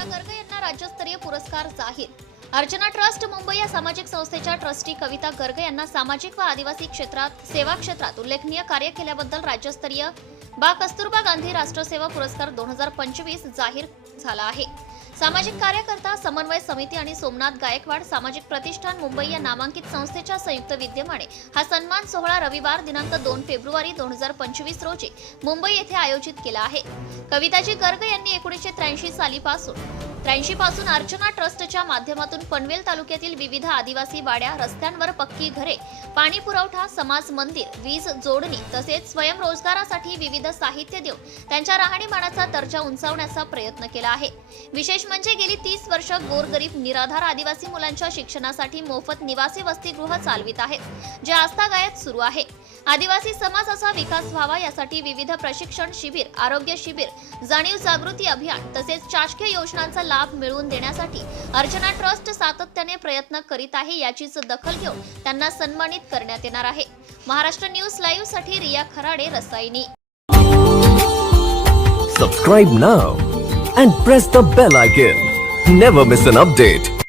अर्चना गर्ग यांना राज्यस्तरीय पुरस्कार जाहीर. अर्चना ट्रस्ट मुंबई या सामाजिक संस्थेच्या ट्रस्टी कविता गर्ग यांना सामाजिक व आदिवासी क्षेत्रात सेवा क्षेत्रात उल्लेखनीय कार्य केल्याबद्दल राज्यस्तरीय बा कस्तुरबा गांधी राष्ट्रसेवा पुरस्कार दोन हजार पंचवीस जाहीर झाला आहे. सामाजिक कार्यकर्ता समन्वय समिती आणि सोमनाथ गायकवाड सामाजिक प्रतिष्ठान मुंबई या नामांकित संस्थेच्या संयुक्त विद्यमाने हा सन्मान सोहळा रविवार दिनांक दोन फेब्रुवारी दोन हजार पंचवीस रोजी मुंबई येथे आयोजित केला आहे. कविताजी गर्ग यांनी एकोणीसशे त्र्याऐंशी सालीपासून त्र्याऐंशी पासून अर्चना ट्रस्टच्या माध्यमातून पनवेल तालुक्यातील विविध आदिवासी वाड्या रस्त्यांवर पक्की घरे पाणी पुरवठा समाज मंदिर वीज जोडणी तसेच स्वयंरोजगारासाठी विविध साहित्य देऊन त्यांच्या राहणीमानाचा दर्जा उंचावण्याचा प्रयत्न केला आहे. विशेष म्हणजे गेली तीस वर्ष गोरगरीब निराधार आदिवासी मुलांच्या शिक्षणासाठी मोफत निवासी वसतिगृह चालवित आहेत जे आस्थागायत सुरू आहे. आदिवासी समाजाचा विकास व्हावा यासाठी विविध प्रशिक्षण शिबिर आरोग्य शिबिर जाणीव जागृती अभियान तसेच शासकीय योजनांचा लाभ मिळवून देण्यासाठी अर्चना ट्रस्ट सातत्याने प्रयत्न करीत आहे याचीच दखल घेऊन त्यांना सन्मानित करण्यात येणार आहे. Maharashtra news लाईव्हसाठी Riya Kharade Rasayani. Subscribe now and press the bell icon never miss an update